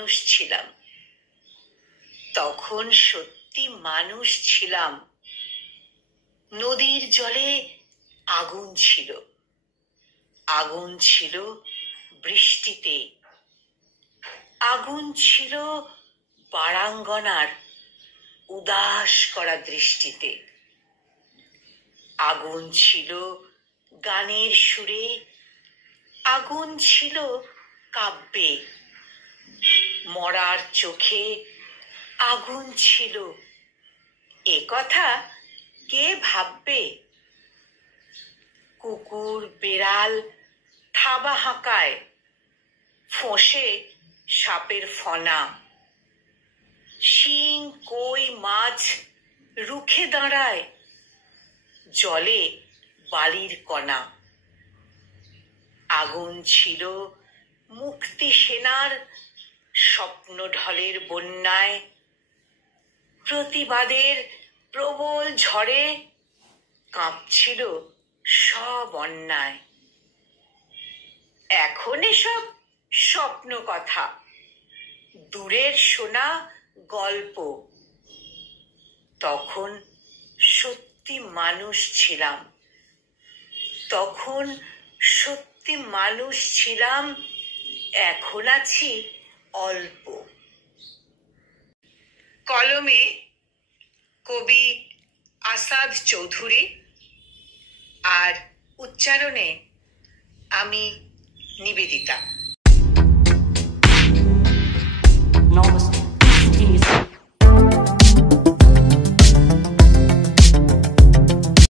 মানুষ ছিলাম, তখন সত্যি মানুষ ছিলাম। নদীর জলে আগুন ছিল, আগুন ছিল বৃষ্টিতে, আগুন ছিল বারাঙ্গনার উদাস করা দৃষ্টিতে, আগুন ছিল গানের সুরে, আগুন ছিল কাব্যে, মরার চোখে আগুন ছিল, এ কথা কে ভাববে? কুকুর বেড়াল থাবা হাঁকায়, ফোঁসে সাপের ফনা, শিং কই মাছ রুখে দাঁড়ায়, জলে বালির কণা। আগুন ছিল মুক্তি সেনার স্বপ্ন ঢলের বন্যায়, প্রতিবাদের প্রবল ঝড়ে কাঁপছিল সব অন্যায়। এখন এসব স্বপ্ন কথা, দূরের শোনা গল্প। তখন সত্যি মানুষ ছিলাম, তখন সত্যি মানুষ ছিলাম, এখন আছি অল্প। কলমে কবি আসাদ চৌধুরী, আর উচ্চারণে আমি নিবেদিতা।